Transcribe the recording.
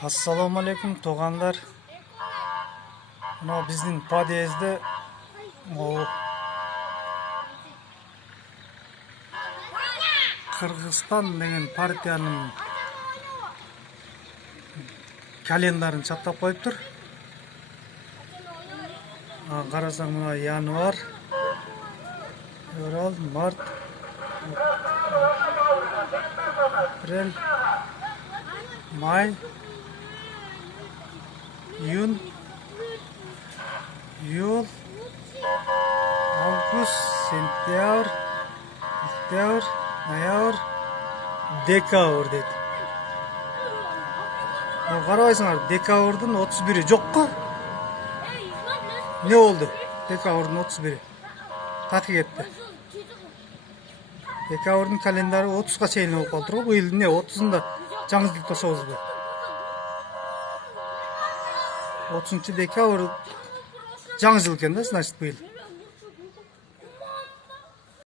Assalamu alaikum туғандар. Мына біздің подъезде Қырғызстан деген партияның календарын чаптап қойып тұр. Қарасаң мына январь, февраль, март, апрель, май, июнь, июль, август, сентябрь, октябрь, ноябрь, декабрь дейді. Қарабайсыңар, декабрьдің 31-і жоқ қой. Не oldu? Dekabr'ın 31'i. Tatil etti. Dekabr'ın kalenderi 30'ga çeyini olup kaldı. Bu yıl ne? 30'unda жаңы жыл тошобуз бу. 30 dekabr жаңы жыл экен да, значит, bu yıl.